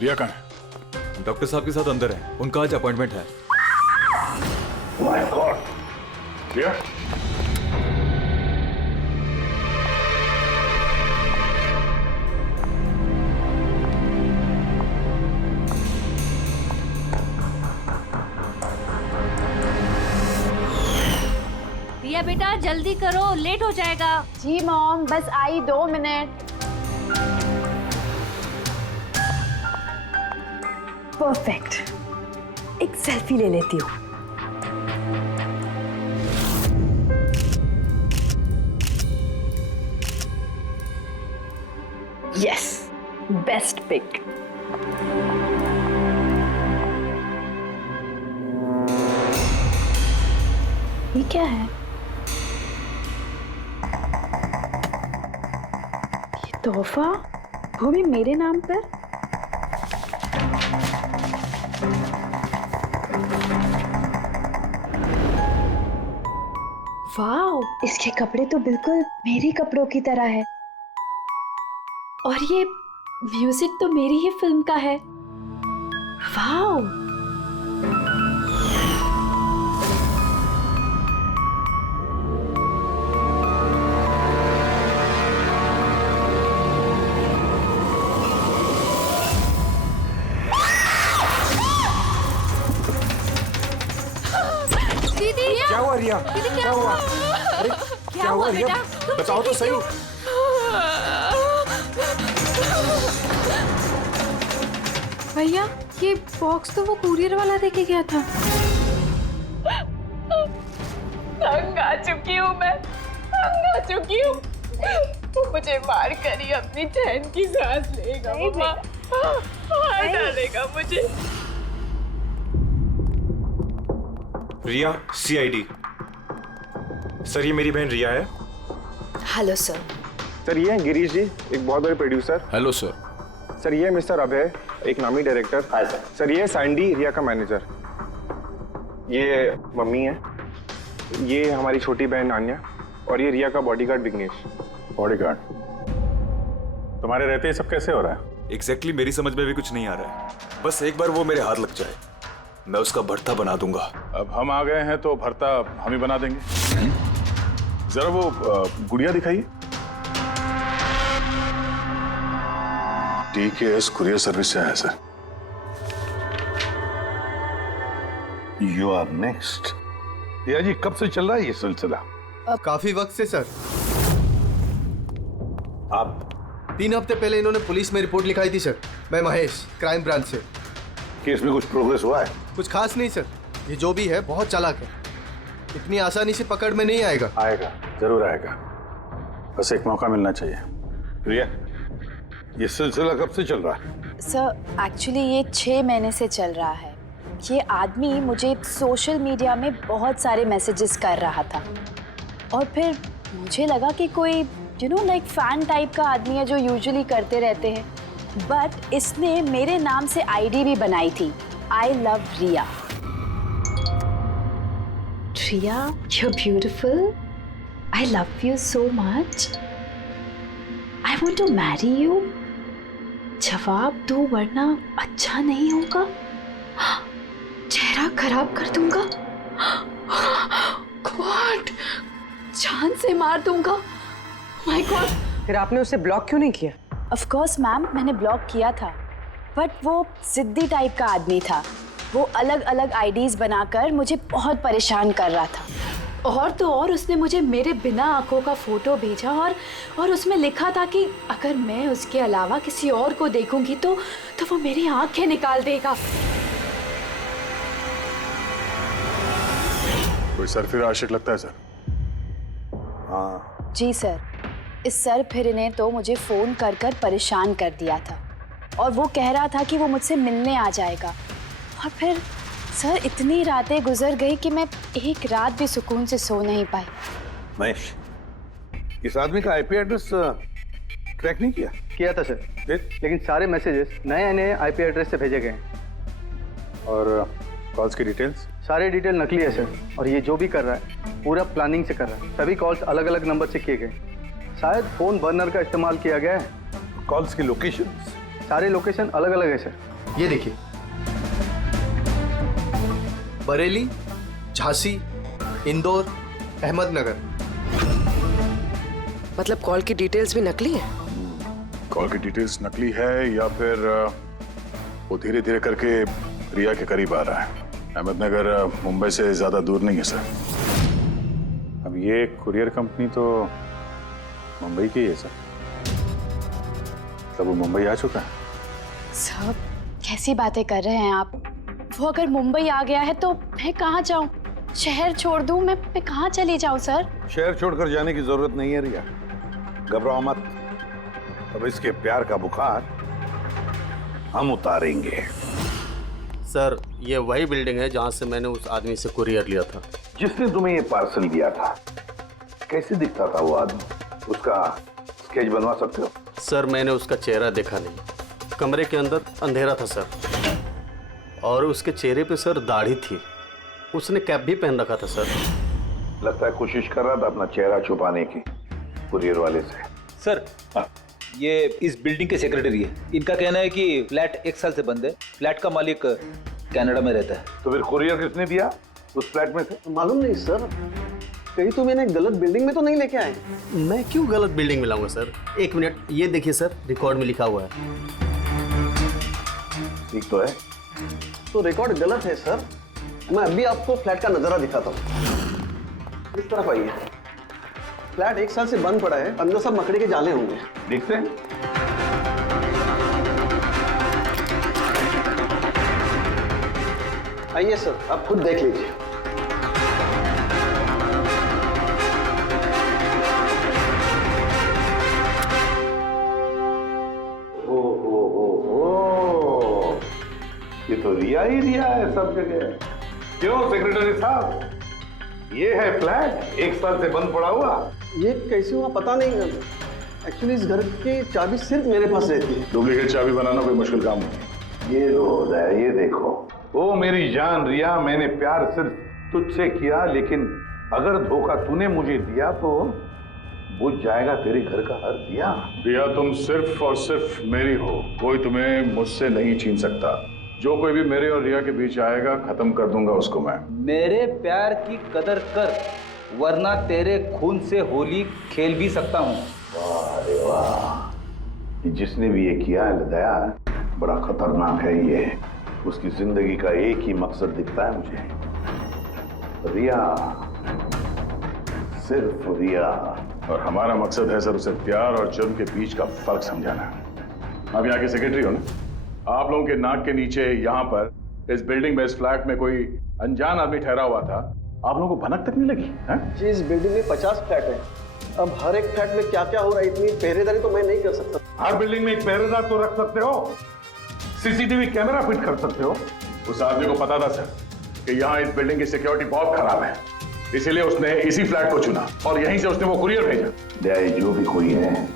रिया कहाँ है? डॉक्टर साहब के साथ अंदर है, उनका आज अपॉइंटमेंट है। माय गॉड, रिया रिया बेटा जल्दी करो, लेट हो जाएगा। जी मॉम, बस आई 2 मिनट। परफेक्ट, एक सेल्फी ले लेती हूँ। Yes, best pic. ये क्या है? ये तोहफा, वो भी मेरे नाम पर। वाओ, इसके कपड़े तो बिल्कुल मेरे कपड़ों की तरह है। और ये म्यूजिक तो मेरी ही फिल्म का है। वाओ, दीदी क्या हुआ रिया? दीदी क्या हुआ? अरे क्या हुआ रिया? बेटा? बताओ तो सही। भैया ये बॉक्स तो वो कुरियर वाला देके गया था। तंग आ चुकी हूँ मैं, तंग आ चुकी हूँ। वो मुझे मार कर ही अपनी चैन की सांस लेगा, मम्मा मार डालेगा मुझे। रिया, सीआईडी। सर ये मेरी बहन रिया है। Hello sir. सर ये हैं गिरीश जी, एक बहुत बड़े प्रोड्यूसर। Hello sir. सर ये है मिस्टर अभय, एक नामी डायरेक्टर। Hi sir. सर ये है सैंडी, रिया का मैनेजर। ये मम्मी है, ये हमारी छोटी बहन आन्या, और ये रिया का बॉडीगार्ड विघ्नेश। बॉडीगार्ड? तुम्हारे रहते ये सब कैसे हो रहा है? एग्जैक्टली मेरी समझ में भी कुछ नहीं आ रहा है। बस एक बार वो मेरे हाथ लग जाए, मैं उसका भर्ता बना दूंगा। अब हम आ गए हैं तो भरता हम ही बना देंगे। जरा वो गुड़िया दिखाइए। DKS कुरियर सर्विस से आया sir. You are next. Riya ji कब से चल रहा है ये सिलसिला? काफी वक्त से सर। आप 3 हफ्ते पहले इन्होंने पुलिस में रिपोर्ट लिखाई थी सर। मैं महेश, क्राइम ब्रांच से। केस में कुछ प्रोग्रेस हुआ है? कुछ खास नहीं सर, ये जो भी है बहुत चालाक है, इतनी आसानी से पकड़ में नहीं आएगा। आएगा, जरूर आएगा, बस एक मौका मिलना चाहिए। रिया ये सिलसिला कब से चल रहा है? सर एक्चुअली ये 6 महीने से चल रहा है। ये आदमी मुझे सोशल मीडिया में बहुत सारे मैसेजेस कर रहा था, और फिर मुझे लगा कि कोई लाइक फैन टाइप का आदमी है जो यूजुअली करते रहते हैं, बट इसने मेरे नाम से आईडी भी बनाई थी, I love Riya. Riya, you're beautiful. I love you so much. I want to marry you. जवाब दो वरना अच्छा नहीं होगा, चेहरा खराब कर दूंगा, गॉड जान से मार दूंगा। My God. फिर आपने उसे ब्लॉक क्यों नहीं किया? ऑफ कोर्स मैम, मैंने ब्लॉक किया था, बट वो जिद्दी टाइप का आदमी था। वो अलग अलग आईडीज बनाकर मुझे बहुत परेशान कर रहा था, और तो और उसने मुझे मेरे बिना आंखों का फोटो भेजा, और उसमें लिखा था कि अगर मैं उसके अलावा किसी और को देखूंगी तो वो मेरी आंखें निकाल देगा। कोई सरफिर आशिक लगता है सर। हाँ जी सर, इस सरफिरे ने तो मुझे फोन कर कर परेशान कर दिया था, और वो कह रहा था कि वो मुझसे मिलने आ जाएगा। और फिर सर इतनी रातें गुजर गई कि मैं एक रात भी सुकून से सो नहीं पाई। महेश, इस आदमी का आईपी एड्रेस ट्रैक नहीं किया? किया था सर, लेकिन सारे मैसेजेस नए नए आईपी एड्रेस से भेजे गए हैं। और कॉल्स की डिटेल्स? सारे डिटेल नकली है सर, और ये जो भी कर रहा है पूरा प्लानिंग से कर रहा है। सभी कॉल्स अलग अलग नंबर से किए गए, शायद फोन बर्नर का इस्तेमाल किया गया है। कॉल्स की लोकेशन सारे लोकेशन अलग अलग है सर। ये देखिए, बरेली, झांसी, इंदौर, अहमदनगर। मतलब कॉल की डिटेल्स भी नकली है? कॉल की डिटेल्स नकली है या फिर वो धीरे धीरे करके रिया के करीब आ रहा है। अहमदनगर मुंबई से ज्यादा दूर नहीं है सर। अब ये कुरियर कंपनी तो मुंबई की है सर। तब वो मुंबई आ चुका है। सर कैसी बातें कर रहे हैं आप? वो अगर मुंबई आ गया है तो मैं कहाँ जाऊँ? शहर छोड़ दूँ? मैं कहाँ चली जाऊँ सर? शहर छोड़कर जाने की जरूरत नहीं है रिया, घबराओ मत। अब इसके प्यार का बुखार हम उतारेंगे। सर ये वही बिल्डिंग है जहाँ से मैंने उस आदमी से कुरियर लिया था। जिसने तुम्हें ये पार्सल दिया था, कैसे दिखता था वो आदमी? उसका स्केच बनवा सकते हो? सर मैंने उसका चेहरा देखा नहीं, कमरे के अंदर अंधेरा था सर, और उसके चेहरे पे सर दाढ़ी थी। उसने कैप भी पहन रखा था सर। लगता है कोशिश कर रहा था अपना चेहरा छुपाने की कुरियर वाले से। सर ये इस बिल्डिंग के सेक्रेटरी है। इनका कहना है कि फ्लैट 1 साल से बंद है। फ्लैट का मालिक कनाडा में रहता है। तो फिर कुरियर किसने दिया उस फ्लैट में से? मालूम नहीं सर, कहीं तो मैंने गलत बिल्डिंग में तो नहीं लेके आए। मैं क्यों गलत बिल्डिंग में लाऊंगा सर? एक मिनट, ये देखिए सर, रिकॉर्ड में लिखा हुआ है। ठीक तो है? तो रिकॉर्ड गलत है सर। मैं अभी आपको फ्लैट का नजारा दिखाता हूँ। इस तरफ आइए। फ्लैट 1 साल से बंद पड़ा है, अंदर सब मकड़ी के जाले होंगे। देखते हैं। आइए सर, आप खुद देख लीजिए। ये तो रिया ही रिया है सब जगह। क्यों सेक्रेटरी साहब, ये है फ्लैट 1 साल से बंद पड़ा हुआ। ये कैसे हुआ पता नहीं। एक्चुअली इस घर की चाबी सिर्फ मेरे पास रहती है। डुप्लीकेट चाबी बनाना कोई मुश्किल काम नहीं। ये लो है, ये देखो। ओ मेरी जान रिया, मैंने प्यार सिर्फ तुझसे किया, लेकिन अगर धोखा तूने मुझे दिया तो बुझ जाएगा तेरे घर का हर दिया। रिया तुम सिर्फ और सिर्फ मेरी हो, कोई तुम्हें मुझसे नहीं छीन सकता। जो कोई भी मेरे और रिया के बीच आएगा खत्म कर दूंगा उसको मैं। मेरे प्यार की कदर कर, वरना तेरे खून से होली खेल भी सकता हूँ। वाह रे वाह, जिसने भी ये किया है दया, बड़ा खतरनाक है ये। उसकी जिंदगी का एक ही मकसद दिखता है मुझे, रिया, सिर्फ रिया। और हमारा मकसद है सर उसे प्यार और जुर्म के बीच का फर्क समझाना। आप यहाँ के सेक्रेटरी हो ना? आप लोगों के नाक के नीचे यहाँ पर इस बिल्डिंग में, इस फ्लैट में कोई अनजान आदमी ठहरा हुआ था। आप लोगों को भनक तक नहीं लगी है? जी, इस बिल्डिंग में 50 फ्लैट है। अब हर एक फ्लैट में क्या क्या हो रहा है, इतनी पहरेदारी तो मैं नहीं कर सकता। हर बिल्डिंग में एक पहरेदार तो रख सकते हो, सीसीटीवी कैमरा फिट कर सकते हो। उस आदमी को पता था सर कि यहाँ इस बिल्डिंग की सिक्योरिटी बहुत खराब है, इसीलिए उसने इसी फ्लैट को चुना और यहीं से उसने वो कुरियर भेजा। दया, जो भी कोई है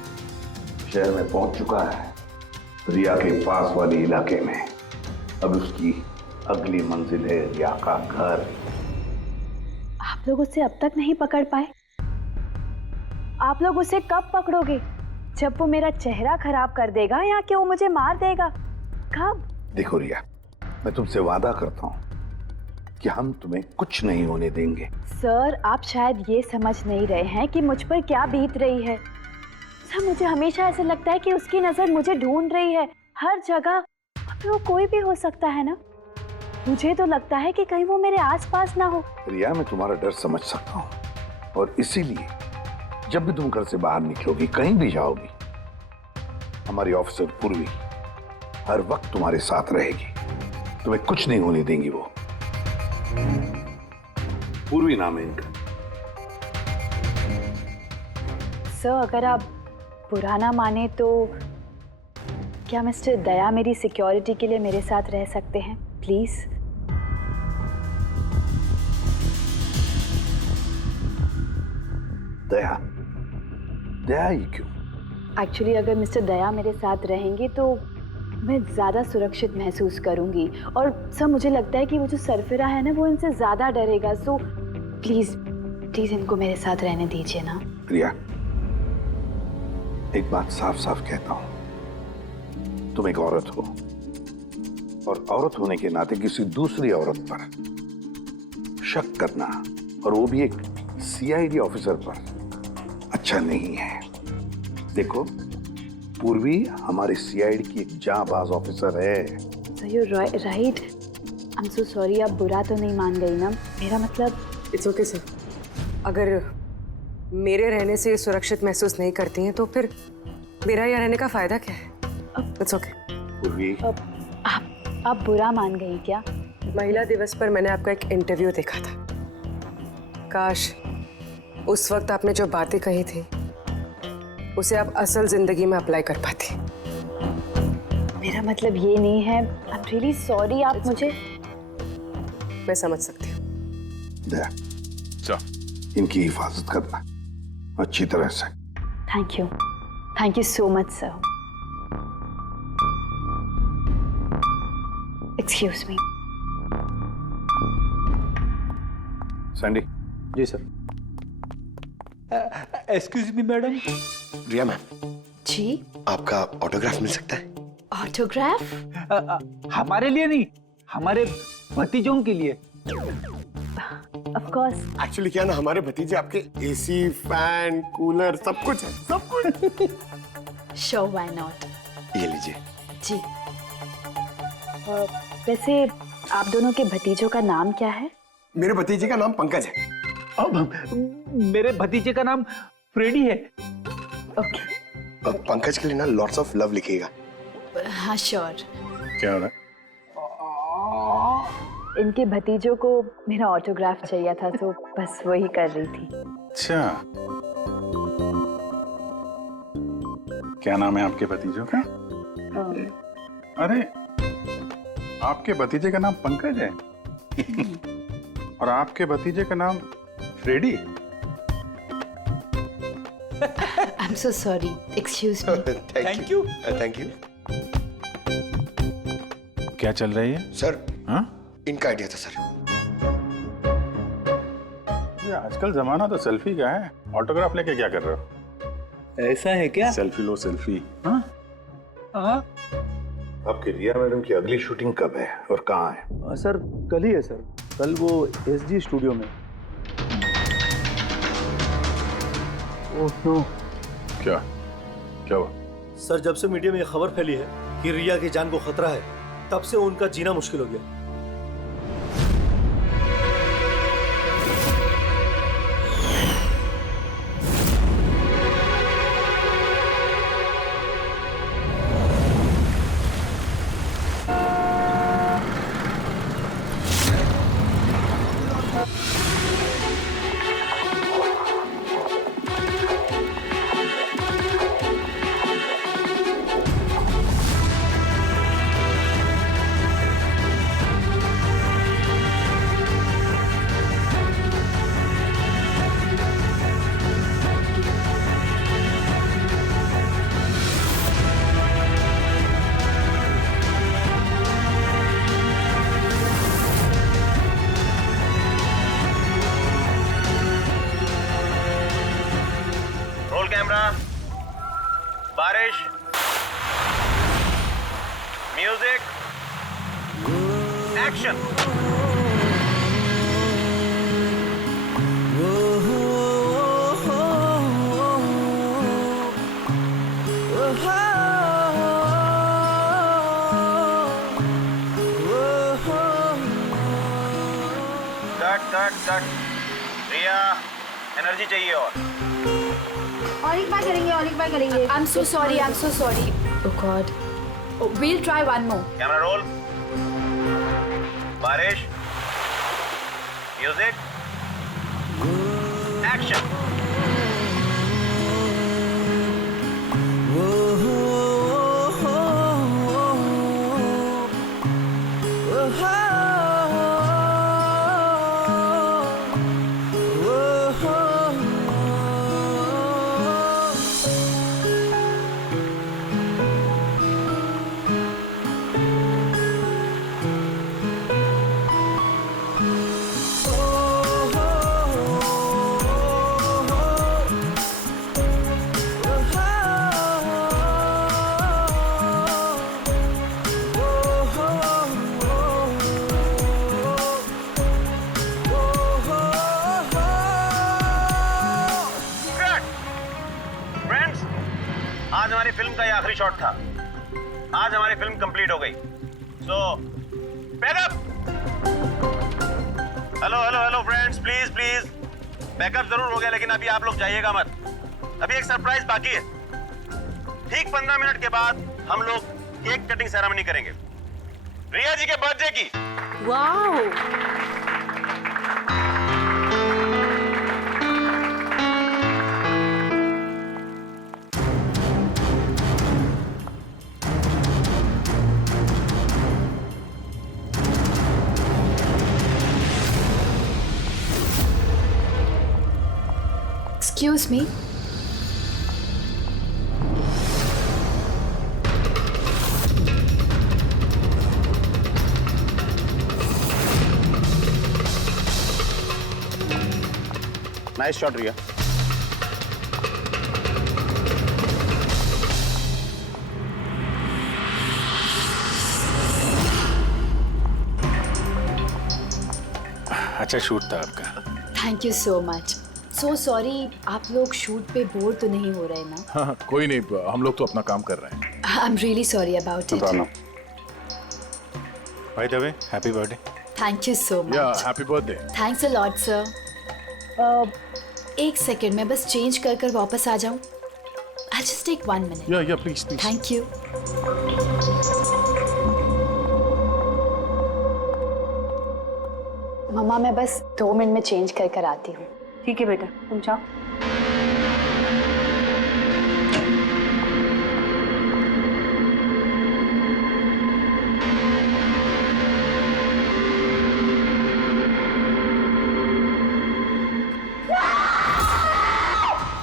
शहर में पहुंच चुका है, रिया के पास वाले इलाके में। अब उसकी अगली मंजिल है रिया का घर। आप लोग उसे अब तक नहीं पकड़ पाए? आप लोग उसे कब पकड़ोगे? जब वो मेरा चेहरा खराब कर देगा या कि वो मुझे मार देगा? कब? देखो रिया, मैं तुमसे वादा करता हूँ कि हम तुम्हें कुछ नहीं होने देंगे। सर आप शायद ये समझ नहीं रहे हैं कि मुझ पर क्या बीत रही है। सर मुझे हमेशा ऐसा लगता है कि उसकी नजर मुझे ढूंढ रही है हर जगह। अब वो कोई भी हो सकता है ना? मुझे तो लगता है कि कहीं वो मेरे आसपास ना हो। रिया, मैं तुम्हारा डर समझ सकता हूँ, और इसीलिए जब भी तुम घर से बाहर निकलोगी, कहीं भी जाओगी, हमारी ऑफिसर पूर्वी हर वक्त तुम्हारे साथ रहेगी। तुम्हें कुछ नहीं होने देंगी वो। पूर्वी नाम है इनका। सर अगर आप पुराना माने तो क्या मिस्टर दया मेरी सिक्योरिटी के लिए मेरे साथ रह सकते हैं प्लीज? दया? दया ही क्यों? एक्चुअली अगर मिस्टर दया मेरे साथ रहेंगे तो मैं ज़्यादा सुरक्षित महसूस करूंगी, और सर मुझे लगता है कि वो जो सरफिरा है ना वो इनसे ज़्यादा डरेगा। सो प्लीज़ प्लीज़ इनको मेरे साथ रहने दीजिए ना। रिया, एक बात साफ साफ कहता हूं, तुम एक औरत हो और औरत होने के नाते किसी दूसरी औरत पर शक करना, और वो भी एक सीआईडी ऑफिसर पर, अच्छा नहीं है। देखो, पूर्वी हमारी सीआईडी की एक जांबाज ऑफिसर है। So you're right. I'm so sorry, आप बुरा तो नहीं मान गई ना? मेरा मतलब इट्स ओके सर। अगर मेरे रहने से सुरक्षित महसूस नहीं करती हैं तो फिर मेरा यहाँ रहने का फायदा क्या है? It's okay. पूर्वी, आप बुरा मान गई क्या? महिला दिवस पर मैंने आपका एक इंटरव्यू देखा था। काश उस वक्त आपने जो बातें कही थी उसे आप असल जिंदगी में अप्लाई कर पाती। मेरा मतलब ये नहीं है। आई एम रियली सॉरी। आप मुझे मैं समझ सकती हूँ। इनकी हिफाजत करना अच्छी तरह से। Thank you so much sir. Excuse me. Sandy. जी sir. Excuse me madam. Riya ma'am ji, आपका ऑटोग्राफ मिल सकता है? ऑटोग्राफ? हमारे लिए नहीं, हमारे भतीजों के लिए। Of course. एक्चुअली क्या ना, हमारे भतीजे आपके एसी, फैन, कूलर सब कुछ है, सब कुछ। Sure, why not. ये लीजिए। जी। वैसे आप दोनों के भतीजों का नाम क्या है? मेरे भतीजे का नाम पंकज है। अब मेरे भतीजे का नाम फ्रेडी है। ओके। पंकज के लिए ना लॉट्स ऑफ लव लिखिएगा। हाँ श्योर। क्या हो रहा है? इनके भतीजों को मेरा ऑटोग्राफ चाहिए था तो बस वही कर रही थी। अच्छा, क्या नाम है आपके भतीजों का? अरे, आपके भतीजे का नाम पंकज है और आपके भतीजे का नाम Freddy. I am so sorry, excuse me. Thank you. Thank you. क्या चल रही है सर? हाँ, इनका आइडिया था सर। ये आजकल जमाना तो सेल्फी का है, ऑटोग्राफ लेके क्या कर रहे हो? ऐसा है क्या? सेल्फी लो सेल्फी। हाँ? आपकी रिया मैडम की अगली शूटिंग कब है और कहाँ है? सर कल ही है सर, कल वो एसजी स्टूडियो में। Oh no. क्या हुआ? सर, जब से मीडिया में ये खबर फैली है कि रिया की जान को खतरा है, तब से उनका जीना मुश्किल हो गया। बारिश, म्यूजिक, एक्शन। कट। रिया, एनर्जी चाहिए और एक बार करेंगे। I'm so sorry. Oh God. We'll try one more. Camera roll. बारिश, म्यूजिक, एक्शन। हमारी फिल्म का ये आखिरी शॉट था। आज हमारी फिल्म कंप्लीट हो गई। So backup. Hello hello hello friends, please please backup जरूर हो गया, लेकिन अभी आप लोग जाइएगा मत। अभी एक सरप्राइज बाकी है। ठीक 15 मिनट के बाद हम लोग केक कटिंग सेरेमनी करेंगे रिया जी के बर्थडे की। वाह, Excuse me. नाइस शॉट रिया। अच्छा शूट था आपका। Thank you so much. So sorry, आप लोग शूट पे बोर तो नहीं हो रहे ना? हाँ, कोई नहीं, हम लोग तो अपना काम कर रहे हैं। I am really sorry about it. By the way, happy birthday. Thank you so या much. Happy birthday. Thanks a lot sir. एक सेकेंड में बस चेंज कर कर वापस आ जाऊं। I just take 1 minute. Yeah please please. Thank you. मम्मा मैं बस 2 मिनट में चेंज कर कर आती हूँ। ठीक है बेटा, तुम जाओ।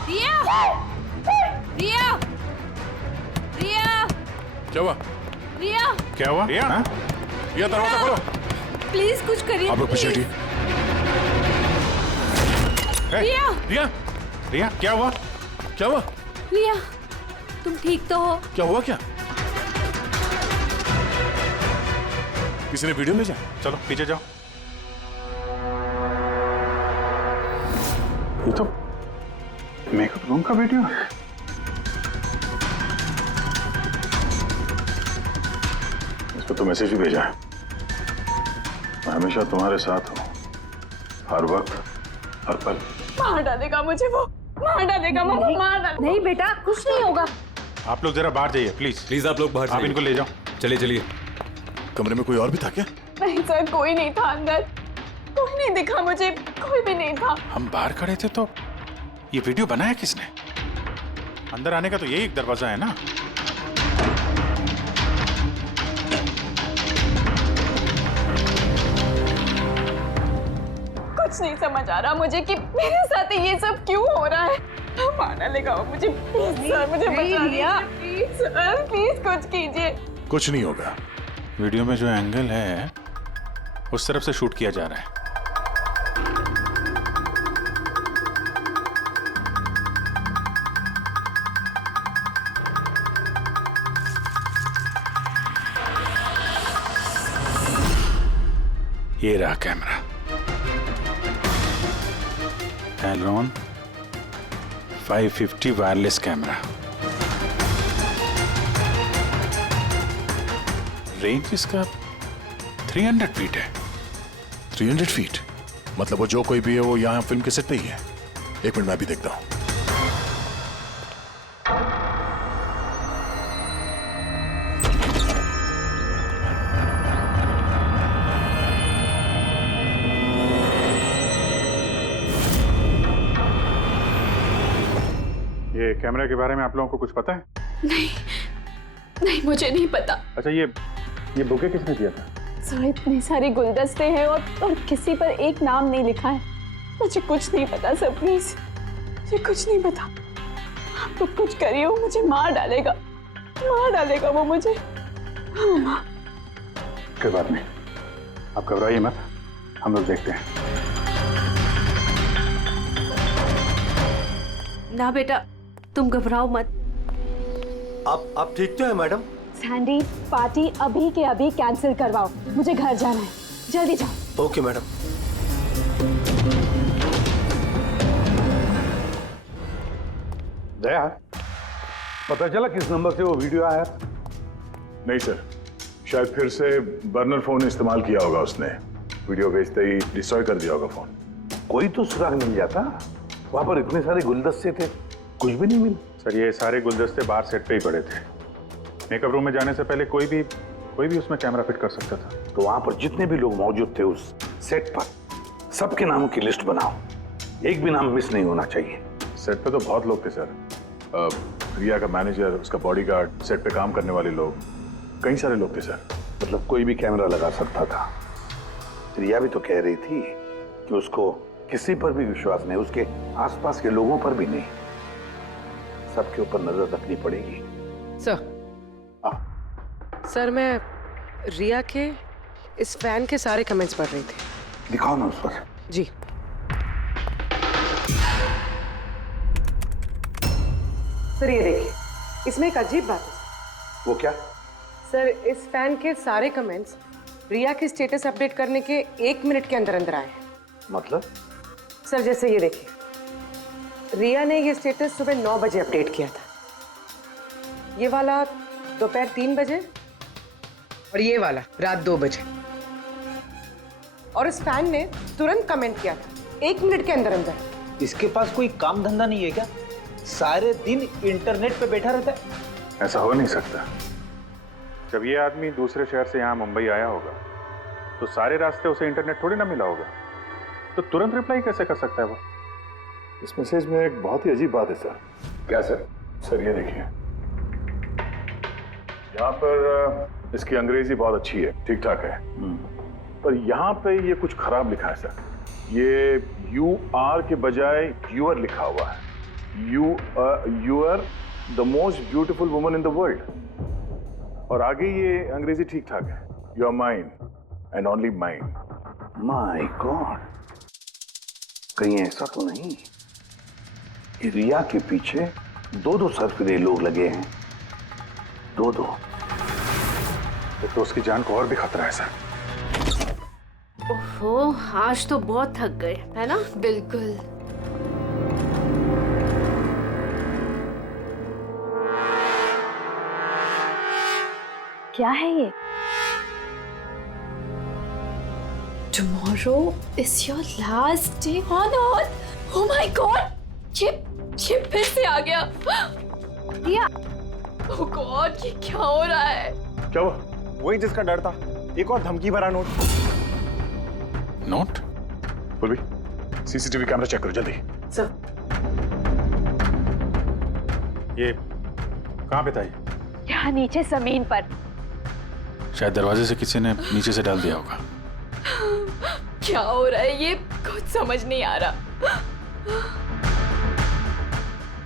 रिया! रिया! क्या हुआ? रिया! क्या हुआ? रिया, हाँ? रिया दरवाजा खोलो। प्लीज कुछ करिए। आप लोग पीछे हटिए। रिया! रिया, रिया क्या हुआ? क्या हुआ? रिया, तुम ठीक तो हो? क्या हुआ क्या? किसी ने वीडियो भेजा? चलो पीछे जाओ। ये तो मेकअप रूम का वीडियो है। इस पर तो मैसेज भी भेजा है, मैं हमेशा तुम्हारे साथ हूँ, हर वक्त हर पल। मार डालेगा मुझे वो, मार डालेगा, मार डालेगा। नहीं बेटा, कुछ नहीं होगा। आप लोग जरा बाहर जाइए प्लीज। प्लीज आप लोग बाहर आप इनको ले जाओ। चलिए चलिए। कमरे में कोई और भी था क्या? नहीं सर, कोई नहीं था अंदर, कोई नहीं दिखा मुझे, कोई भी नहीं था। हम बाहर खड़े थे तो ये वीडियो बनाया किसने? अंदर आने का तो यही एक दरवाजा है ना। कुछ नहीं समझ आ रहा मुझे कि मेरे साथ ये सब क्यों हो रहा है। मार डालेगा वो मुझे। प्लीज सर, मुझे बचा दिया। प्लीज सर, प्लीज कुछ कीजिए। कुछ नहीं होगा। वीडियो में जो एंगल है उस तरफ से शूट किया जा रहा है। ये रहा camera. Elron 550 wireless camera. Range इसका 300 फीट है। 300 फीट? मतलब वो जो कोई भी है वो यहाँ फिल्म के सेट पे ही है। एक मिनट मैं भी देखता हूँ। ये कैमरा के बारे में आप लोगों को कुछ पता है? नहीं मुझे नहीं पता। अच्छा ये बुके किसने दिया था? सर इतने सारे गुलदस्ते हैं और किसी पर एक नाम नहीं लिखा है। मुझे कुछ नहीं पता सर, प्लीज मुझे कुछ नहीं पता। आप तो कुछ करिए, वो मुझे मार डालेगा वो मुझे। कोई बात नहीं, आप घबराइए मत, हम लोग देखते हैं। ना बेटा, तुम घबराओ मत। आप ठीक तो है मैडम? सैंडी, पार्टी अभी के अभी कैंसिल करवाओ, मुझे घर जाना है, जल्दी जाओ। Okay madam. दया, पता चला किस नंबर से वो वीडियो आया? नहीं सर, शायद फिर से बर्नर फोन इस्तेमाल किया होगा उसने। वीडियो भेजते ही डिस्ट्रॉय कर दिया होगा फोन। कोई तो सुराग मिल जाता। वहां पर इतने सारे गुलदस्ते थे, कुछ भी नहीं मिला। सर ये सारे गुलदस्ते बाहर सेट पे ही पड़े थे। मेकअप रूम में जाने से पहले कोई भी उसमें कैमरा फिट कर सकता था। तो वहां पर जितने भी लोग मौजूद थे उस सेट पर, सबके नामों की लिस्ट बनाओ। एक भी नाम मिस नहीं होना चाहिए। सेट पे तो बहुत लोग थे सर। रिया का मैनेजर, उसका बॉडीगार्ड, सेट पे काम करने वाले लोग, कई सारे लोग थे सर। मतलब कोई भी कैमरा लगा सकता था। रिया भी तो कह रही थी कि उसको किसी पर भी विश्वास नहीं, उसके आसपास के लोगों पर भी नहीं। सबके ऊपर नजर रखनी पड़ेगी। सर मैं रिया के इस फैन के सारे कमेंट्स पढ़ रही थी। दिखाओ ना उस पर। जी। सर ये देखिए, इसमें एक अजीब बात है। वो क्या? सर इस फैन के सारे कमेंट्स रिया के स्टेटस अपडेट करने के 1 मिनट के अंदर अंदर आए हैं। मतलब? सर जैसे ये देखिए, रिया ने ये स्टेटस सुबह 9 बजे अपडेट किया था, ये वाला दोपहर 3 बजे और ये वाला रात 2 बजे। और इस फैन ने तुरंत कमेंट किया था 1 मिनट के अंदर अंदर। इसके पास कोई काम धंधा नहीं है क्या? सारे दिन इंटरनेट पे बैठा रहता है। ऐसा हो नहीं सकता। जब ये आदमी दूसरे शहर से यहाँ मुंबई आया होगा तो सारे रास्ते उसे इंटरनेट थोड़ी ना मिला होगा, तो तुरंत रिप्लाई कैसे कर सकता है वो? इस मैसेज में एक बहुत ही अजीब बात है सर। क्या सर? सर ये देखिए, यहाँ पर इसकी अंग्रेजी बहुत अच्छी है, ठीक ठाक है, पर यहाँ पे ये कुछ खराब लिखा है सर। ये यू आर के बजाय यूर लिखा हुआ है। You are the most beautiful woman in the world. और आगे ये अंग्रेजी ठीक ठाक है, you are mine and only mine. My god, कहीं ऐसा तो नहीं कि रिया के पीछे 2 सरफिरे लोग लगे हैं? 2। तो उसकी जान को और भी खतरा है सर। ओहो, आज तो बहुत थक गए, है ना? बिल्कुल। क्या है ये? Tomorrow is your last day on earth. Oh my God! ये फिर से आ गया। रिया, oh God, ये क्या हो रहा है? क्या हुआ? वही जिसका डर था, एक और धमकी भरा नोट। नोट? बोल भी, सीसीटीवी कैमरा चेक करो जल्दी। सर ये कहाँ पे था ये? यहाँ नीचे जमीन पर। शायद दरवाजे से किसी ने नीचे से डाल दिया होगा। क्या हो रहा है ये? कुछ समझ नहीं आ रहा।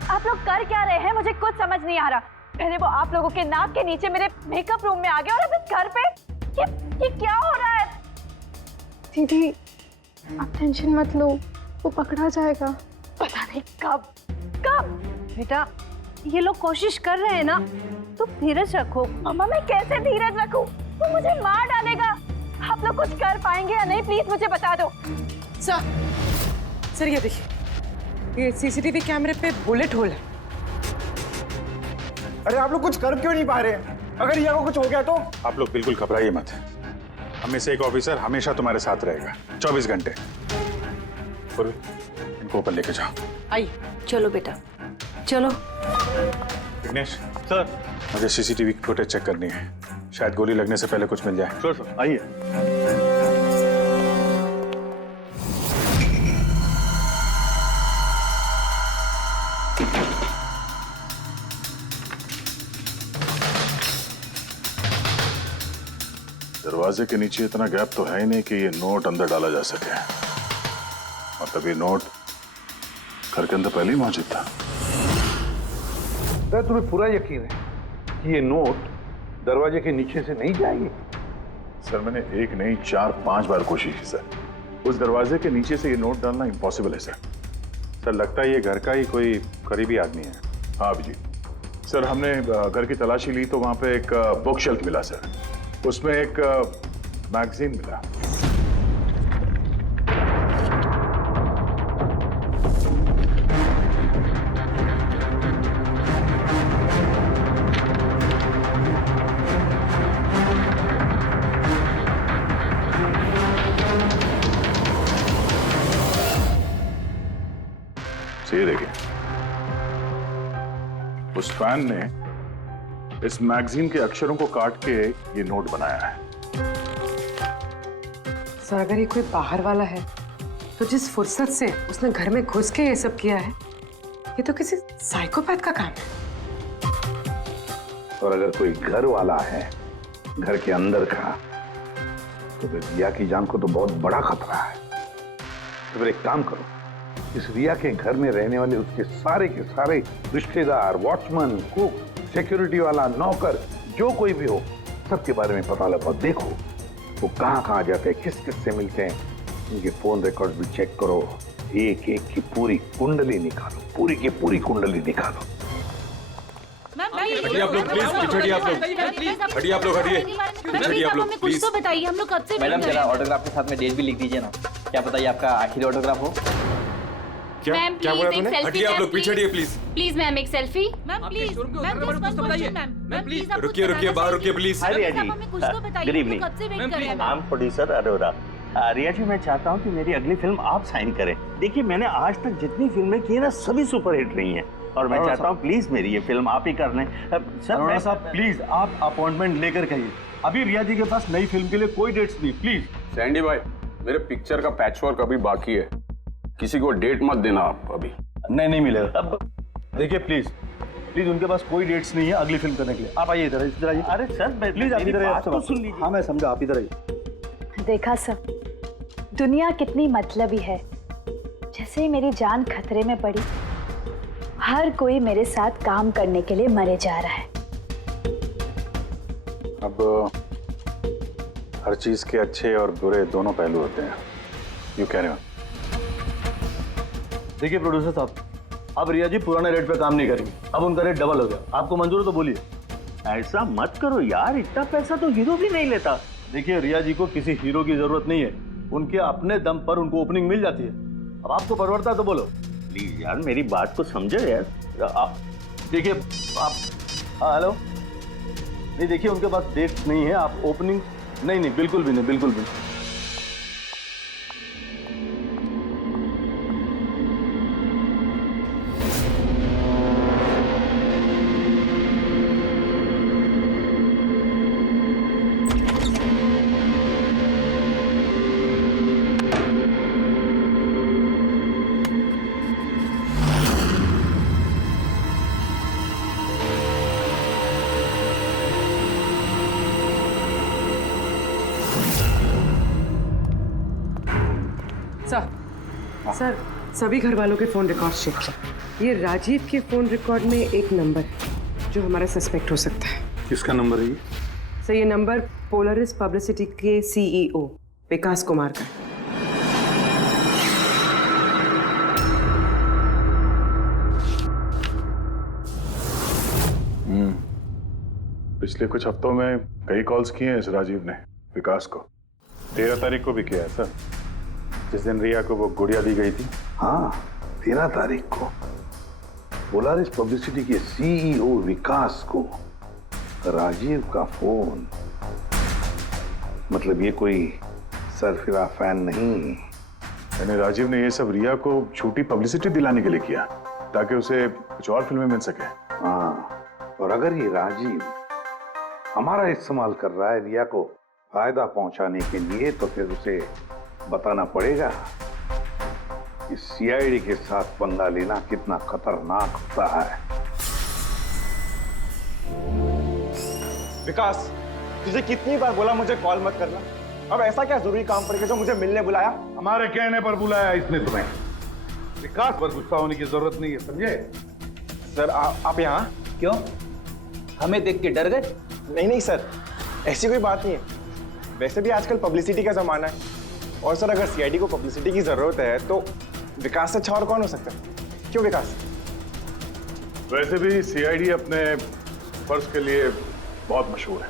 आप लोग कर क्या रहे हैं? मुझे कुछ समझ नहीं आ रहा। पहले वो आप लोगों के नाक के नीचे मेरे मेकअप रूम में आ गया और अब इस घर पे ये क्या हो रहा है? दीदी आप टेंशन मत लो, वो पकड़ा जाएगा। पता नहीं कब। बेटा, ये लोग कोशिश कर रहे हैं ना, तो धीरज रखो। मम्मा मैं कैसे धीरज रखूं? वो मुझे मार डालेगा। आप लोग कुछ कर पाएंगे या नहीं, प्लीज मुझे बता दो। सर ये देखिए, ये सीसीटीवी कैमरे पे बुलेट होल है। अरे आप लोग कुछ कर क्यों नहीं पा रहे हैं? अगर रिया को कुछ हो गया तो? आप लोग बिल्कुल घबराइए मत। हम में से एक ऑफिसर हमेशा तुम्हारे साथ रहेगा 24 घंटे। इनको ऊपर लेके जाओ। आइए। चलो बेटा, चलो। विघ्नेश सर, मुझे सीसीटीवी फुटेज चेक करनी है। शायद गोली लगने से पहले कुछ मिल जाए। श्योर सर, आइए। दरवाजे के नीचे इतना गैप तो है ही नहीं कि ये नोट अंदर डाला जा सके, और तभी नोट घर के अंदर पहले ही मौजूद था। सर तुम्हें पूरा यकीन है कि ये नोट दरवाजे के नीचे से नहीं जाएगी? सर मैंने 1 नहीं 4-5 बार कोशिश की सर। उस दरवाजे के नीचे से ये नोट डालना इम्पॉसिबल है सर। सर लगता है ये घर का ही कोई करीबी आदमी है। हाँ अभिजीत सर, हमने घर की तलाशी ली तो वहां पे एक बुक शेल्फ मिला सर। उसमें एक मैगजीन मिला। उस फैन ने इस मैगजीन के अक्षरों को काट के ये नोट बनाया है। सर अगर ये कोई बाहर वाला है तो जिस फुर्सत से उसने घर में घुस के ये सब किया है, ये तो किसी साइकोपैथ का काम है। और अगर कोई घर वाला है, घर के अंदर का, तो फिर रिया की जान को तो बहुत बड़ा खतरा है। तो फिर एक काम करो, इस रिया के घर में रहने वाले उसके सारे के सारे रिश्तेदार, वॉचमैन, कुक, सिक्योरिटी वाला, नौकर, जो कोई भी हो, सबके बारे में पता लगाओ। देखो वो कहाँ जाते हैं, किस किस से मिलते हैं, उनके फोन रिकॉर्ड भी चेक करो। एक एक की पूरी कुंडली निकालो, पूरी की पूरी कुंडली निकालो। हटिए आप लोग प्लीज, हटिए आप लोग, हटिए आप लोग, हटिए, हटिए आप लोग प्लीज। बताइए, हम लोग कब से मैडम जरा ऑटोग्राफ के साथ में डेट भी लिख दीजिए ना, क्या पता ये आपका आखिरी ऑटोग्राफ हो। क्या बोला तूने? हटिए आप लोग, पीछे हटिए प्लीज। प्लीज मैम एक selfie. Ma'am please, ma'am please रुकिए रुकिए, बाहर रुकिए प्लीज। रिया जी, कुछ तो बताइए, गुड इवनिंग। कब से वेट कर रहे हैं। I am producer Arora. Riya ji, मैं चाहता हूँ कि मेरी अगली फिल्म आप साइन करें। देखिए, मैंने आज तक जितनी फिल्में की है ना, सभी सुपरहिट रही हैं, और मैं चाहता हूँ प्लीज मेरी ये फिल्म आप ही कर लें। अरोड़ा साहब प्लीज आप अपॉइंटमेंट लेकर कहिए। अभी रिया जी के पास नई फिल्म के लिए कोई डेट्स नहीं, प्लीज। सैंडी भाई, मेरे पिक्चर का पैचवर्क अभी बाकी है, किसी को डेट मत देना आप अभी। नहीं मिलेगा। अब देखिए प्लीज उनके पास कोई डेट्स नहीं है अगली फिल्म करने के लिए। आप आइए इधर आइए। अरे सर, प्लीज आप इधर आइए, तो सुन लीजिए। हाँ मैं समझा, आप इधर आइए। देखा सब, दुनिया कितनी मतलबी है। जैसे ही मेरी जान खतरे में पड़ी, हर कोई मेरे साथ काम करने के लिए मरे जा रहा है। अब हर चीज के अच्छे और बुरे दोनों पहलू होते हैं। यू कह रहे हो? देखिए प्रोड्यूसर साहब, अब रिया जी पुराने रेट पे काम नहीं करेंगे, अब उनका रेट डबल हो गया। आपको मंजूर है तो बोलिए। ऐसा मत करो यार, इतना पैसा तो हीरो भी नहीं लेता। देखिए रिया जी को किसी हीरो की जरूरत नहीं है, उनके अपने दम पर उनको ओपनिंग मिल जाती है। अब आपको परवड़ता है तो बोलो। प्लीज यार, मेरी बात को समझो यार। आप देखिए, आप हेलो, नहीं देखिए उनके पास डेट नहीं है। आप ओपनिंग नहीं, बिल्कुल भी नहीं, बिल्कुल भी नहीं। सर सभी घर वालों के फोन रिकॉर्ड चेक किए। ये राजीव के फोन रिकॉर्ड में एक नंबर है जो हमारा सस्पेक्ट हो सकता है। किसका नंबर है ये? सर ये नंबर पोलरिस पब्लिसिटी के CEO विकास कुमार का। पिछले कुछ हफ्तों में कई कॉल्स किए हैं इस राजीव ने विकास को। 13 तारीख को भी किया है सर, जिस दिन रिया को वो गुड़िया दी गई थी। हाँ, 13 तारीख को पोलारिस पब्लिसिटी के CEO विकास को राजीव का फोन। मतलब ये कोई सरफिरा फैन नहीं। यानी राजीव ने ये सब रिया को झूठी पब्लिसिटी दिलाने के लिए किया ताकि उसे कुछ और फिल्में मिल सके। हाँ, और अगर ये राजीव हमारा इस्तेमाल कर रहा है रिया को फायदा पहुंचाने के लिए, तो फिर उसे बताना पड़ेगा कि CID के साथ पंगा लेना कितना खतरनाक होता है। विकास, तुझे कितनी बार बोला मुझे कॉल मत करना। अब ऐसा क्या जरूरी काम पड़ गया जो मुझे मिलने बुलाया? हमारे कहने पर बुलाया इसने तुम्हें। विकास पर गुस्सा होने की जरूरत नहीं है, समझे? सर आप यहाँ क्यों? हमें देख के डर गए? नहीं सर, ऐसी कोई बात नहीं है। वैसे भी आजकल पब्लिसिटी का जमाना है, और सर अगर CID को पब्लिसिटी की जरूरत है तो विकास से अच्छा और कौन हो सकता है? क्यों विकास? वैसे भी CID अपने फर्ज के लिए बहुत मशहूर है।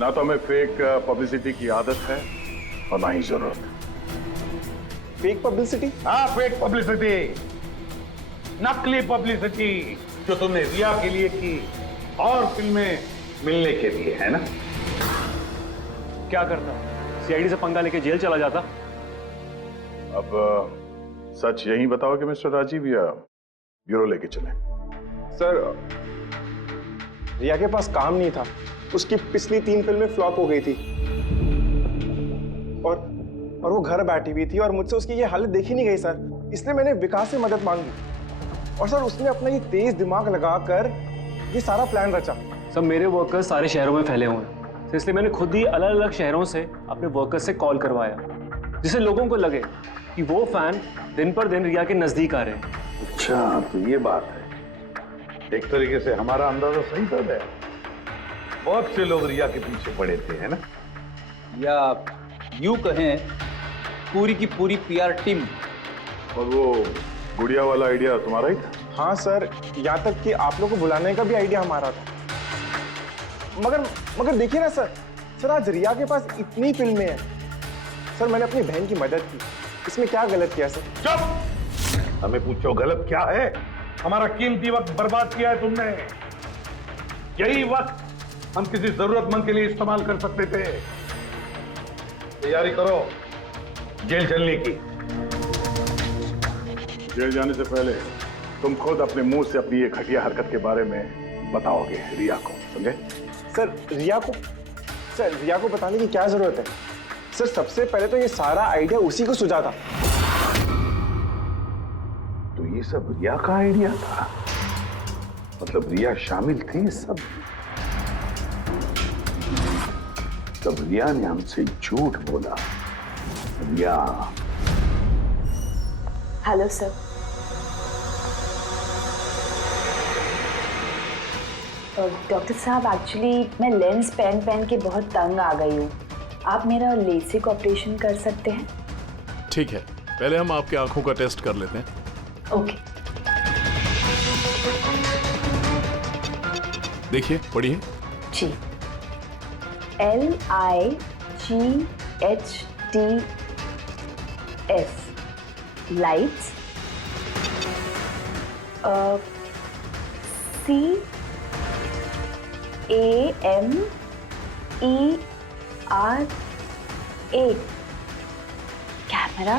ना तो हमें फेक पब्लिसिटी की आदत है और ना ही जरूरत। Fake publicity? हाँ, फेक पब्लिसिटी, नकली पब्लिसिटी जो तुमने रिया के लिए की और फिल्में मिलने के लिए, है ना? क्या करता? CID से पंगा लेके जेल चला जाता। अब सच यही बताओ कि मिस्टर राजीव या ब्यूरो लेके चले। सर रिया के पास काम नहीं था, उसकी पिछली 3 फिल्में फ्लॉप हो गई थी और वो घर बैठी हुई थी और मुझसे उसकी ये हालत देखी नहीं गई सर, इसलिए मैंने विकास से मदद मांगी और सर उसने अपना ये तेज दिमाग लगाकर ये सारा प्लान रचा। सब मेरे वर्कर्स सारे शहरों में फैले हुए हैं, इसलिए मैंने खुद ही अलग अलग शहरों से अपने वर्कर्स से कॉल करवाया, जिससे लोगों को लगे कि वो फैन दिन पर दिन रिया के नजदीक आ रहे हैं। अच्छा, तो ये बात है। एक तरीके से हमारा अंदाजा सही था गया। बहुत से लोग रिया के पीछे पड़े थे, है ना? या यूं कहें पूरी की पूरी पीआर टीम। और वो गुड़िया वाला आइडिया तुम्हारा ही था? हाँ सर, यहाँ तक कि आप लोगों को बुलाने का भी आइडिया हमारा था। मगर देखिए ना सर आज रिया के पास इतनी फिल्में हैं। सर मैंने अपनी बहन की मदद की, इसमें क्या गलत किया सर? चुप! हमें पूछो गलत क्या है? हमारा कीमती वक्त बर्बाद किया है तुमने। यही वक्त हम किसी जरूरतमंद के लिए इस्तेमाल कर सकते थे। तैयारी करो जेल चलने की। जेल जाने से पहले तुम खुद अपने मुंह से अपनी ये घटिया हरकत के बारे में बताओगे रिया को, समझे? सर रिया को बताने की क्या जरूरत है? सर सबसे पहले तो ये सारा आइडिया उसी को सुझा था। तो ये सब रिया का आइडिया था? मतलब रिया शामिल थी इस सब? तब रिया ने हमसे झूठ बोला। रिया। Hello sir. डॉक्टर साहब, एक्चुअली मैं लेंस पहन के बहुत तंग आ गई हूँ। आप मेरा लेसिक ऑपरेशन कर सकते हैं? ठीक है, पहले हम आपकी आंखों का टेस्ट कर लेते हैं। ओके। देखिए, पढ़िए। जी। LIGHTS lights. CAMERA camera.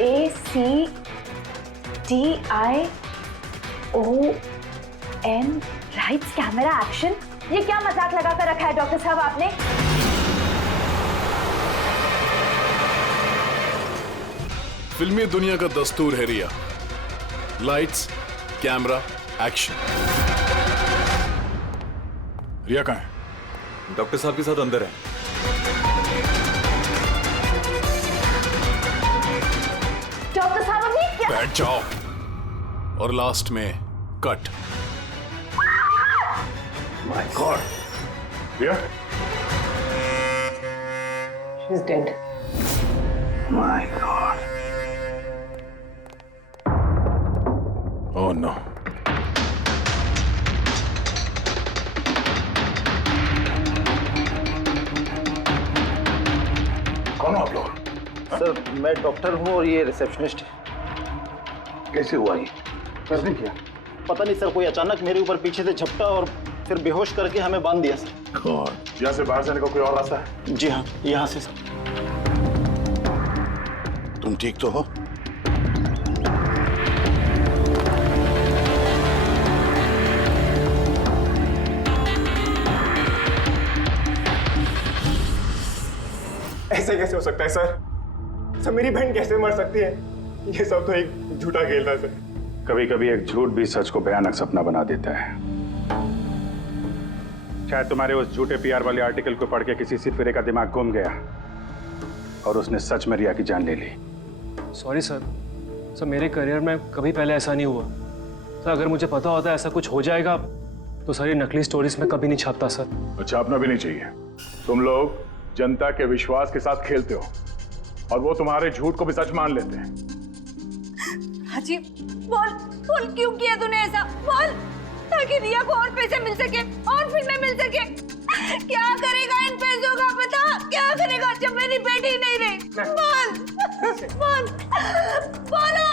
ACTION lights camera action. ये क्या मजाक लगा कर रखा है डॉक्टर साहब आपने? फिल्मी दुनिया का दस्तूर है रिया, लाइट्स कैमरा एक्शन। रिया कहाँ है? डॉक्टर साहब के साथ अंदर है। डॉक्टर साहब अभी क्या? बैठ जाओ। और लास्ट में cut. My god. Riya? She is dead. My god. Oh no. कौन हो आप लोग? सर मैं डॉक्टर हूँ और ये रिसेप्शनिस्ट है। कैसे हुआ ये? किसने किया? पता नहीं सर, कोई अचानक मेरे ऊपर पीछे से झपटा और फिर बेहोश करके हमें बांध दिया सर। गॉड। यहाँ से बाहर जाने का कोई और रास्ता है? जी हाँ, यहाँ से सर। तुम ठीक तो हो? ऐसे कैसे हो सकता है सर? मेरी बहन कैसे मर सकती है? ये सब तो एक झूठा खेल था सर। कभी कभी एक झूठ भी सच को भयानक सपना बना देता है। शायद तुम्हारे उस झूठे पीआर वाले आर्टिकल को पढ़ के किसी सिरफिरे का दिमाग घूम गया और उसने सच में रिया की जान ले ली। सॉरी सर, मेरे करियर में कभी पहले ऐसा नहीं हुआ सर। अगर मुझे पता होता ऐसा कुछ हो जाएगा तो सारी नकली स्टोरीज में कभी नहीं छापता सर। छापना भी नहीं चाहिए। तुम लोग जनता के विश्वास के साथ खेलते हो और वो तुम्हारे झूठ को भी सच मान लेते हैं। हाजी, बोल क्यों किया तूने ऐसा? बोल, ताकि रिया को और पैसे मिल सके और फिल्में मिल सके। क्या करेगा इन पैसों का पता? क्या करेगा जब मेरी बेटी नहीं रही? बोल बोलो।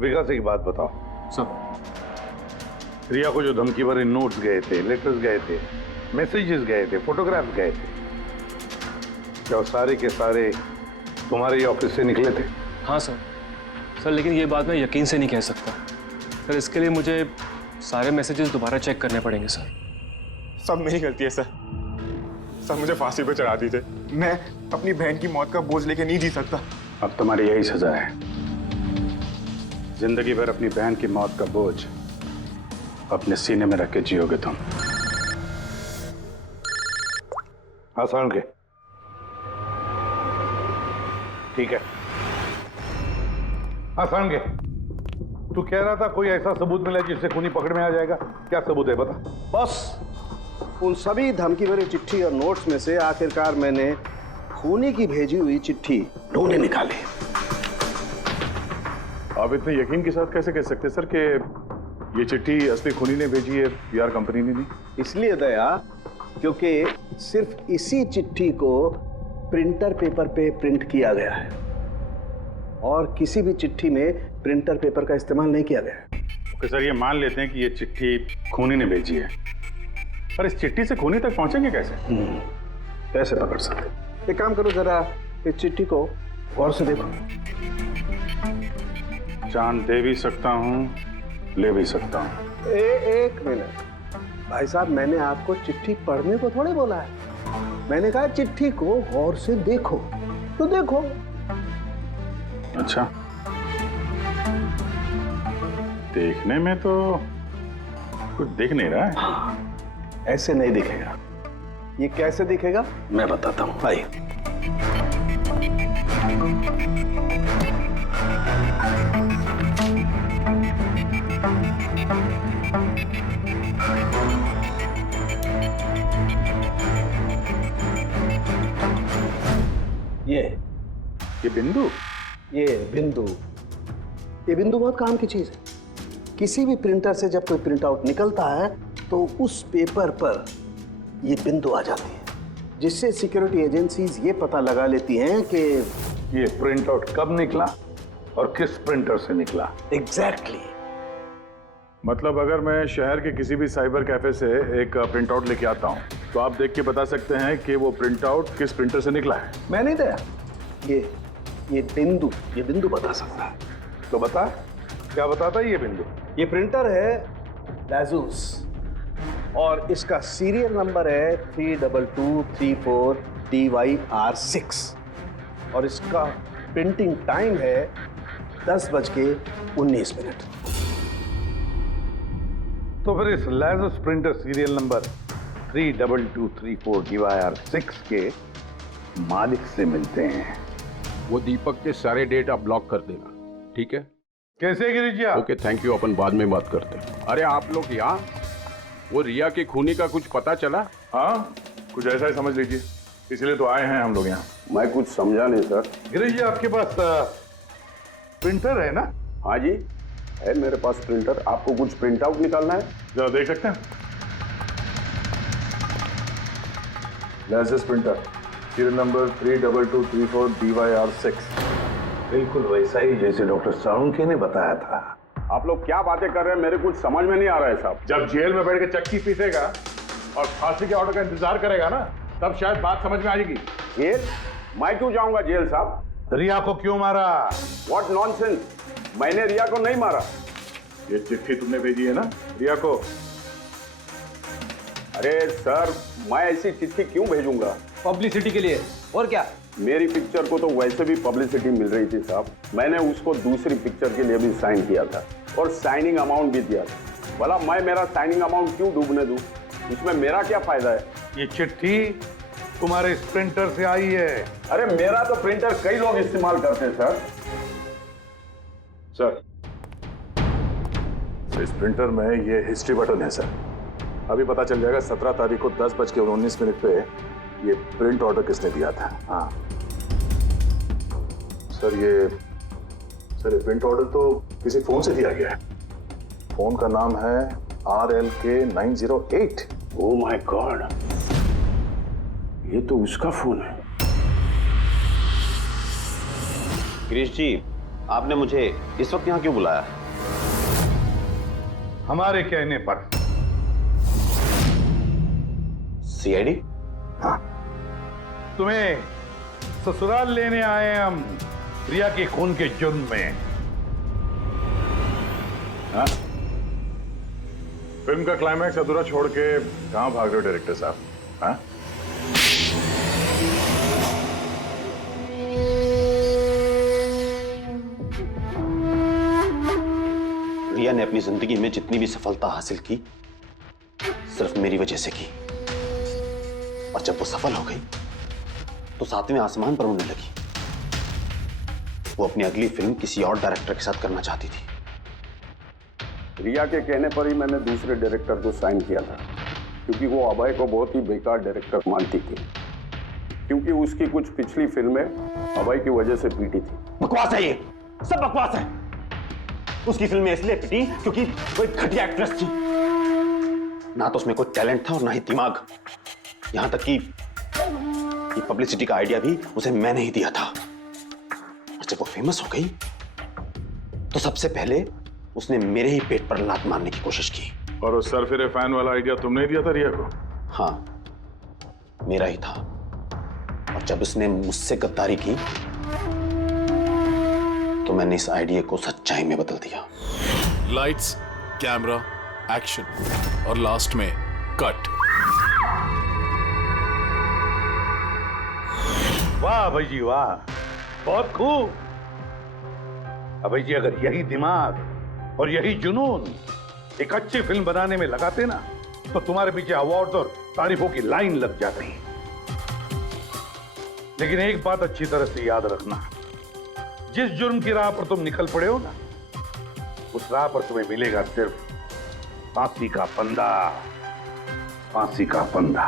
विकास एक बात बताओ सब। रिया को जो धमकी भरे नोट्स गए थे, लेटर्स गए थे, मैसेजेस गए थे, फोटोग्राफ गए थे, क्या वो सारे के सारे तुम्हारे ही ऑफिस से निकले थे? हाँ सर, सर लेकिन ये बात मैं यकीन से नहीं कह सकता सर। इसके लिए मुझे सारे मैसेजेस दोबारा चेक करने पड़ेंगे सर। सब मेरी गलती है सर। सर मुझे फांसी पे चढ़ा दीजिए। मैं अपनी बहन की मौत का बोझ लेके नहीं जी सकता। अब तुम्हारी यही सजा है, जिंदगी भर अपनी बहन की मौत का बोझ अपने सीने में रख के जियोगे तुम। आसान के ठीक है। आसान के तू कह रहा था कोई ऐसा सबूत मिला जिससे खूनी पकड़ में आ जाएगा, क्या सबूत है बता? बस उन सभी धमकी भरी चिट्ठी और नोट्स में से आखिरकार मैंने खूनी की भेजी हुई चिट्ठी ढूंढे निकाली। आप इतने यकीन के साथ कैसे कह सकते सर कि ये चिट्ठी असली खूनी ने भेजी है, पीआर कंपनी ने नहीं? इसलिए दया क्योंकि सिर्फ इसी चिट्ठी को प्रिंटर पेपर पे प्रिंट किया गया है और किसी भी चिट्ठी में प्रिंटर पेपर का इस्तेमाल नहीं किया गया है। ओके सर, ये मान लेते हैं कि ये चिट्ठी खूनी ने भेजी है, पर इस चिट्ठी से खूनी तक पहुंचेंगे कैसे? कैसे पकड़ सकते? एक काम करो, जरा इस चिट्ठी को गौर से देखो। चांद दे भी सकता हूँ, ले भी सकता हूँ। एक मिनट भाई साहब, मैंने आपको चिट्ठी पढ़ने को थोड़े बोला है। मैंने कहा चिट्ठी को गौर से देखो, तो देखो। अच्छा, देखने में तो कुछ दिख नहीं रहा है। ऐसे नहीं दिखेगा। ये कैसे दिखेगा मैं बताता हूँ, आइए। ये बिंदु, ये बिंदु बहुत काम की चीज है। किसी भी प्रिंटर से जब कोई प्रिंट आउट निकलता है तो उस पेपर पर ये बिंदु आ जाती है, जिससे सिक्योरिटी एजेंसीज ये पता लगा लेती हैं कि ये प्रिंट आउट कब निकला और किस प्रिंटर से निकला। एग्जैक्टली। मतलब अगर मैं शहर के किसी भी साइबर कैफे से एक प्रिंट आउट लेके आता हूँ तो आप देख के बता सकते हैं कि वो प्रिंट आउट किस प्रिंटर से निकला है? मैं नहीं दया, ये बिंदु बता सकता है। तो बता, क्या बताता है ये बिंदु? ये प्रिंटर है लैजूस और इसका सीरियल नंबर है 32234 DYR6 और इसका प्रिंटिंग टाइम है 10:19। तो फिर इस लैजस प्रिंटर सीरियल नंबर 32234 DYR6 के मालिक से मिलते हैं। वो दीपक के सारे डेटा ब्लॉक कर देना, ठीक है? कैसे गिरिजा? ओके, थैंक यू, अपन बाद में बात करते हैं। अरे आप लोग यहाँ, वो रिया के खूनी का कुछ पता चला? हाँ, कुछ ऐसा ही समझ लीजिए, इसलिए तो आए हैं हम लोग यहाँ। मैं कुछ समझा नहीं सर। गिरिजा, आपके पास प्रिंटर है ना? हाँ जी है मेरे पास प्रिंटर। आपको कुछ प्रिंट आउट निकालना है? जरा देख सकते हैं। लैजस प्रिंटर सीरियल नंबर 32234 DYR6। बिल्कुल वैसा ही जैसे डॉक्टर साळुंखे ने बताया था। आप लोग क्या बातें कर रहे हैं, मेरे कुछ समझ में नहीं आ रहा है साहब। जब जेल में बैठ के चक्की पीसेगा और फांसी के ऑर्डर का इंतजार करेगा ना, तब शायद बात समझ में आएगी। जेल? मैं क्यों जाऊंगा जेल साहब? रिया को क्यों मारा? व्हाट नॉनसेंस, मैंने रिया को नहीं मारा। ये चिट्ठी तुमने भेजी है ना रिया को? अरे सर, मैं ऐसी चिट्ठी क्यों भेजूंगा? पब्लिसिटी के लिए, और क्या? मेरी पिक्चर को तो वैसे भी पब्लिसिटी मिल रही थी साहब। मैंने उसको दूसरी पिक्चर के लिए भी साइन किया था और साइनिंग अमाउंट भी दिया था। भला मैं मेरा साइनिंग अमाउंट क्यों डूबने दूं? इसमें मेरा क्या फायदा है? ये चिट्ठी तुम्हारे इस प्रिंटर से आई है। अरे मेरा तो प्रिंटर कई लोग इस्तेमाल करते हैं सर। इस प्रिंटर में ये हिस्ट्री बटन है सर। अभी पता चल जाएगा 17 तारीख को 10:19 पे ये प्रिंट ऑर्डर किसने दिया था। हाँ सर, ये प्रिंट ऑर्डर तो किसी फोन से दिया गया है। फोन का नाम है RLK 908। ओह माय गॉड, ये तो उसका फोन है। गिरीश जी, आपने मुझे इस वक्त यहाँ क्यों बुलाया? हमारे कहने पर। CID? हाँ, तुम्हें ससुराल लेने आए हम रिया के खून के जुर्म में। हाँ? फिल्म का क्लाइमैक्स अधूरा छोड़ के कहां भाग रहे हो डायरेक्टर साहब? हाँ? रिया ने अपनी जिंदगी में जितनी भी सफलता हासिल की सिर्फ मेरी वजह से की, और जब वो सफल हो गई तो सातवें आसमान पर उड़ने लगी। वो अपनी अगली फिल्म किसी और डायरेक्टर के साथ करना चाहती थी। रिया के कहने पर ही मैंने दूसरे डायरेक्टर को साइन किया था, क्योंकि वो अभय को बहुत ही बेकार डायरेक्टर मानती थी, क्योंकि उसकी कुछ पिछली फिल्में अभय की वजह से पीटी थी। बकवास है, ये सब बकवास है। उसकी फिल्में इसलिए पिटी क्योंकि वो एक घटिया एक्ट्रेस थी। ना तो उसमें कोई टैलेंट था और ना ही दिमाग। यहां तक कि ये पब्लिसिटी का आइडिया भी उसे मैंने ही दिया था। और जब वो फेमस हो गई तो सबसे पहले उसने मेरे ही पेट पर लात मारने की कोशिश की। और उस सरफिरे फैन वाला आइडिया तुमने ही दिया था रिया को? हाँ, मेरा ही था। और जब उसने मुझसे गद्दारी की तो मैंने इस आइडिया को सच्चाई में बदल दिया। लाइट्स, कैमरा, एक्शन और लास्ट में कट। वाह भाई जी वाह, बहुत खूब। अभय जी, अगर यही दिमाग और यही जुनून एक अच्छी फिल्म बनाने में लगाते ना तो तुम्हारे पीछे अवार्ड और तारीफों की लाइन लग जाती। लेकिन एक बात अच्छी तरह से याद रखना, जिस जुर्म की राह पर तुम निकल पड़े हो ना, उस राह पर तुम्हें मिलेगा सिर्फ फांसी का फंदा, फांसी का फंदा।